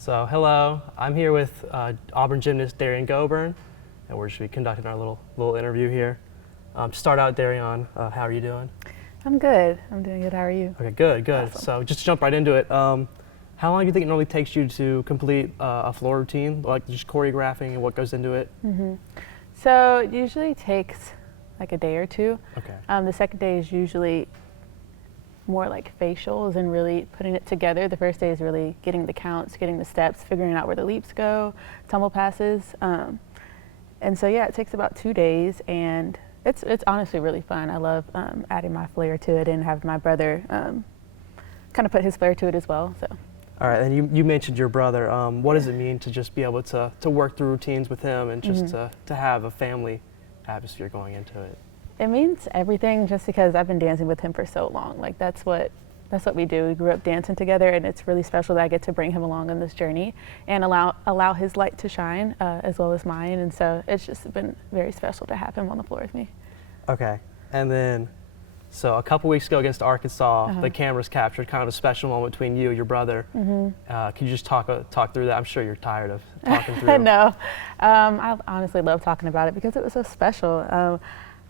So hello, I'm here with Auburn gymnast Derrian Gobourne, and we're just be conducting our little interview here. To start out, Derrian, how are you doing? I'm good. I'm doing good. How are you? Okay, good. Awesome. So just to jump right into it, how long do you think it normally takes you to complete a floor routine, like just choreographing and what goes into it? So it usually takes like a day or two. Okay. The second day is usually more like facials and really putting it together. The first day is really getting the counts, getting the steps, figuring out where the leaps go, tumble passes. And so yeah, it takes about 2 days, and it's honestly really fun. I love adding my flair to it and having my brother kind of put his flair to it as well. So. All right, and you mentioned your brother. What does it mean to just be able to work through routines with him and just to have a family atmosphere going into it? It means everything, just because I've been dancing with him for so long. Like that's what we do. We grew up dancing together, and it's really special that I get to bring him along on this journey and allow his light to shine as well as mine. And so it's just been very special to have him on the floor with me. Okay, and then so a couple weeks ago against Arkansas, the cameras captured kind of a special moment between you and your brother. Can you just talk through that? I'm sure you're tired of talking through. No, I honestly love talking about it because it was so special.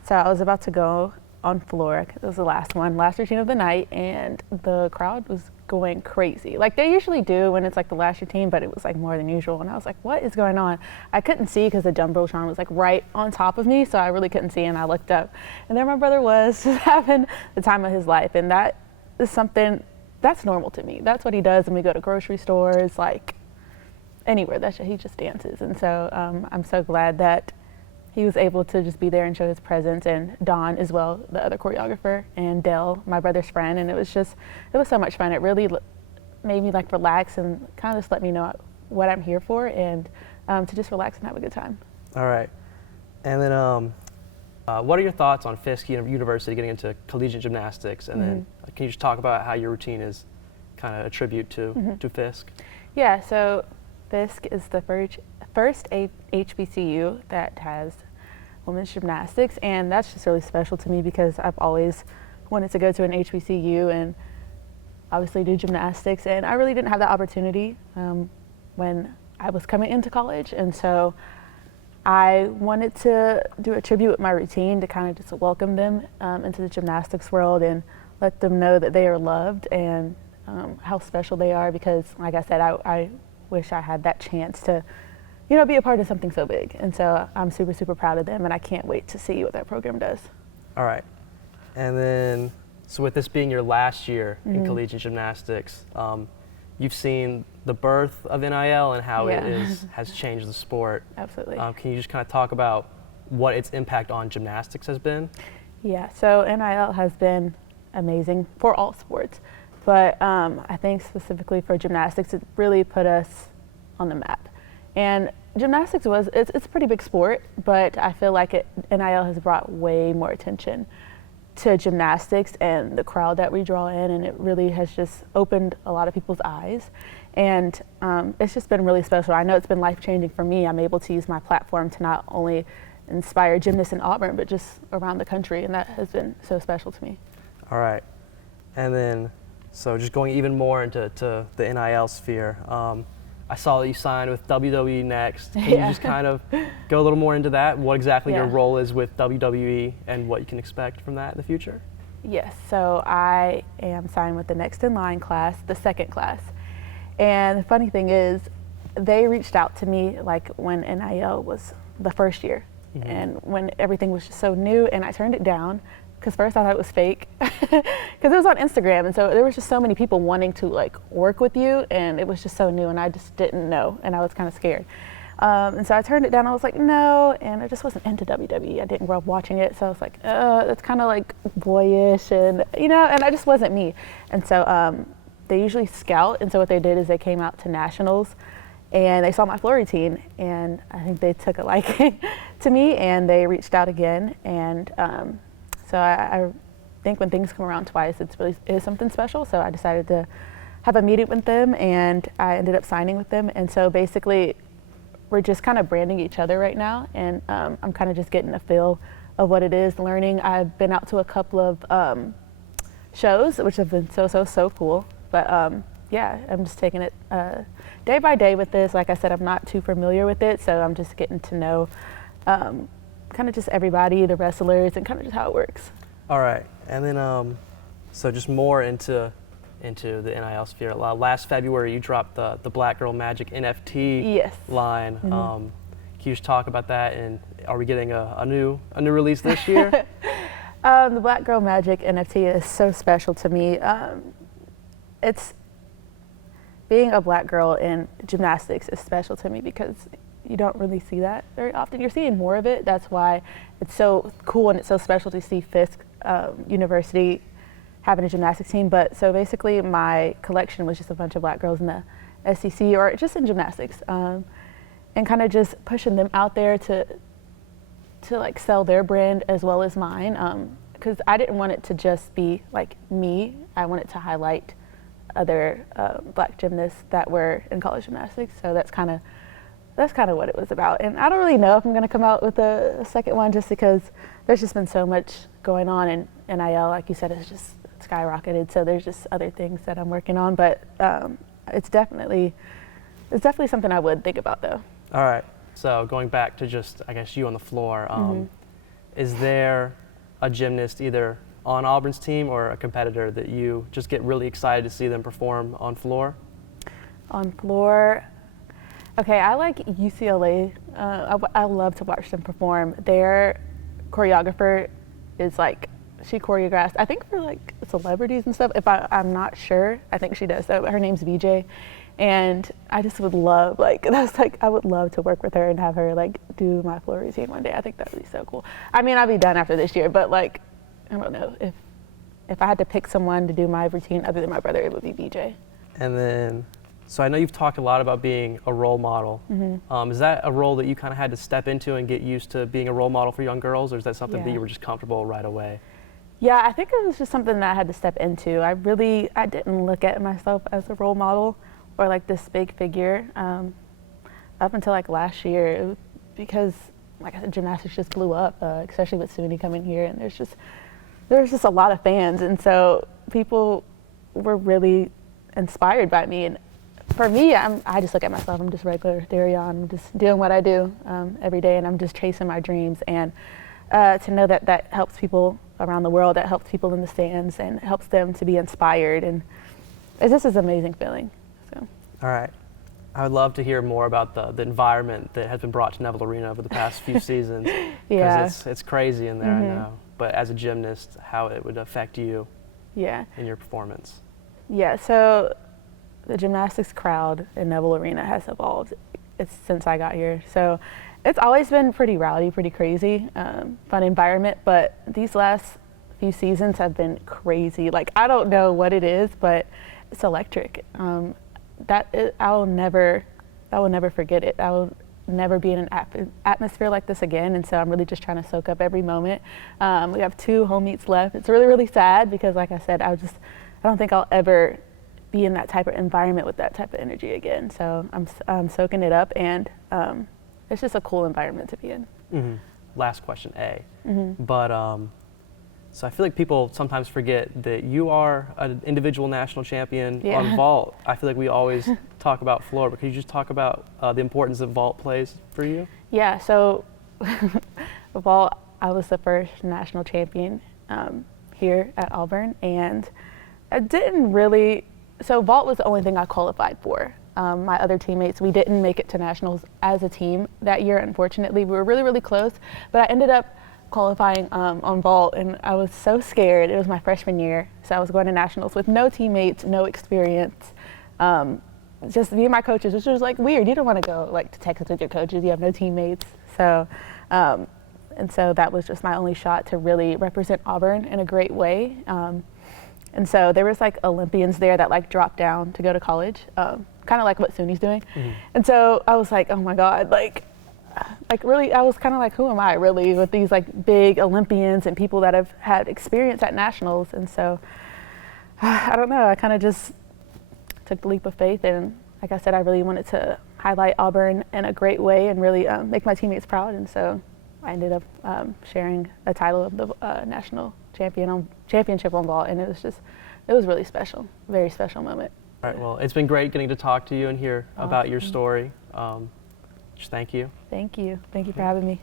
So I was about to go on floor. It was the last routine of the night, and the crowd was going crazy. Like they usually do when it's like the last routine, but it was like more than usual. And I was like, what is going on? I couldn't see because the Jumbotron was like right on top of me, so I really couldn't see, and I looked up. And there my brother was just having the time of his life, and that is something that's normal to me. That's what he does when we go to grocery stores, like anywhere. He just dances. And so I'm so glad that he was able to just be there and show his presence, and Dawn as well, the other choreographer, and Dell, my brother's friend, and it was so much fun. It really made me like relax and kind of just let me know what I'm here for, and to just relax and have a good time. All right, and then what are your thoughts on Fisk University getting into collegiate gymnastics, and then can you just talk about how your routine is kind of a tribute to Fisk? Yeah, so Fisk is the first HBCU that has women's gymnastics, and that's just really special to me because I've always wanted to go to an HBCU and obviously do gymnastics, and I really didn't have that opportunity when I was coming into college, and so I wanted to do a tribute with my routine to kind of just welcome them into the gymnastics world and let them know that they are loved and how special they are, because like I said, I wish I had that chance to be a part of something so big. And so I'm super, super proud of them, and I can't wait to see what that program does. All right. And then, so with this being your last year in collegiate gymnastics, you've seen the birth of NIL and how it has changed the sport. Absolutely. Can you just kind of talk about what its impact on gymnastics has been? Yeah, so NIL has been amazing for all sports, but I think specifically for gymnastics, it really put us on the map. And gymnastics it's a pretty big sport, but I feel like NIL has brought way more attention to gymnastics and the crowd that we draw in, and it really has just opened a lot of people's eyes. And it's just been really special. I know it's been life-changing for me. I'm able to use my platform to not only inspire gymnasts in Auburn, but just around the country, and that has been so special to me. All right. And then, so just going even more into the NIL sphere, I saw that you signed with WWE next. Can you just kind of go a little more into that? What exactly your role is with WWE and what you can expect from that in the future? Yes, so I am signed with the next in line class, the second class. And the funny thing is, they reached out to me like when NIL was the first year and when everything was just so new, and I turned it down because first I thought it was fake because it was on Instagram, and so there was just so many people wanting to like work with you, and it was just so new, and I just didn't know, and I was kind of scared. And so I turned it down. I was like, no, and I just wasn't into WWE. I didn't grow up watching it, so I was like, that's kind of like boyish, and and I just wasn't me. And so they usually scout, and so what they did is they came out to nationals, and they saw my floor routine, and I think they took a liking to me, and they reached out again, and so I think when things come around twice, it is something special. So I decided to have a meeting with them, and I ended up signing with them. And so basically, we're just kind of branding each other right now, and I'm kind of just getting a feel of what it is, learning. I've been out to a couple of shows, which have been so cool. But yeah, I'm just taking it day by day with this. Like I said, I'm not too familiar with it, so I'm just getting to know kind of just everybody, the wrestlers, and kind of just how it works. All right, and then so just more into the NIL sphere. Last February, you dropped the Black Girl Magic NFT Yes. line. Mm-hmm. Can you just talk about that? And are we getting a new release this year? The Black Girl Magic NFT is so special to me. It's being a black girl in gymnastics is special to me because you don't really see that very often. You're seeing more of it. That's why it's so cool and it's so special to see Fisk University having a gymnastics team. But so basically my collection was just a bunch of black girls in the SEC or just in gymnastics, and kind of just pushing them out there to like sell their brand as well as mine, because I didn't want it to just be like me. I wanted to highlight other black gymnasts that were in college gymnastics. So that's kind of what it was about. And I don't really know if I'm going to come out with a second one, just because there's just been so much going on, and NIL, like you said, is just skyrocketed. So there's just other things that I'm working on, but it's definitely something I would think about, though. All right. So going back to just, I guess, you on the floor, is there a gymnast either on Auburn's team or a competitor that you just get really excited to see them perform on floor? On floor, okay, I like UCLA. I love to watch them perform. Their choreographer is like, she choreographs, I think for like celebrities and stuff. I'm not sure, I think she does though, but her name's VJ. And I just would love, I would love to work with her and have her like do my floor routine one day. I think that would be so cool. I mean, I'll be done after this year, but like, I don't know, if I had to pick someone to do my routine other than my brother, it would be VJ. And then, so I know you've talked a lot about being a role model. Is that a role that you kind of had to step into and get used to being a role model for young girls, or is that something that you were just comfortable right away? Yeah, I think it was just something that I had to step into. I didn't look at myself as a role model or like this big figure up until like last year, because like I said, gymnastics just blew up, especially with SUNY coming here, and there's just a lot of fans, and so people were really inspired by me. And for me, I just look at myself, I'm just regular Derrian, I'm just doing what I do every day, and I'm just chasing my dreams. And to know that helps people around the world, that helps people in the stands, and helps them to be inspired, and it's just an amazing feeling. So. All right. I would love to hear more about the environment that has been brought to Neville Arena over the past few seasons. Because it's crazy in there, I know. But as a gymnast, how it would affect you in your performance. Yeah, so the gymnastics crowd in Neville Arena has evolved since I got here. So it's always been pretty rowdy, pretty crazy, fun environment. But these last few seasons have been crazy. Like, I don't know what it is, but it's electric. I will never forget it. I will never be in an atmosphere like this again, and so I'm really just trying to soak up every moment. We have 2 home meets left. It's really, really sad because, like I said, I don't think I'll ever be in that type of environment with that type of energy again. So I'm soaking it up, and it's just a cool environment to be in. Last question, A. But so I feel like people sometimes forget that you are an individual national champion on vault. I feel like we always talk about floor, but could you just talk about the importance that vault plays for you? Yeah, so vault, I was the first national champion here at Auburn, and I didn't really, so vault was the only thing I qualified for. My other teammates, we didn't make it to nationals as a team that year, unfortunately. We were really, really close, but I ended up qualifying on vault, and I was so scared. It was my freshman year, so I was going to nationals with no teammates, no experience, just me and my coaches, which was like weird. You don't want to go like to Texas with your coaches, you have no teammates. So and so that was just my only shot to really represent Auburn in a great way. And so there was like Olympians there that like dropped down to go to college, kind of like what SUNY's doing. And so I was like, oh my God, like really, I was kind of like, who am I really with these like big Olympians and people that have had experience at nationals? And so I don't know, I kind of just took the leap of faith, and like I said, I really wanted to highlight Auburn in a great way and really make my teammates proud. And so I ended up sharing the title of the national championship on vault, and it was really special, very special moment. All right, well, it's been great getting to talk to you and hear about your story. Just thank you. Thank you. Thank you for having me.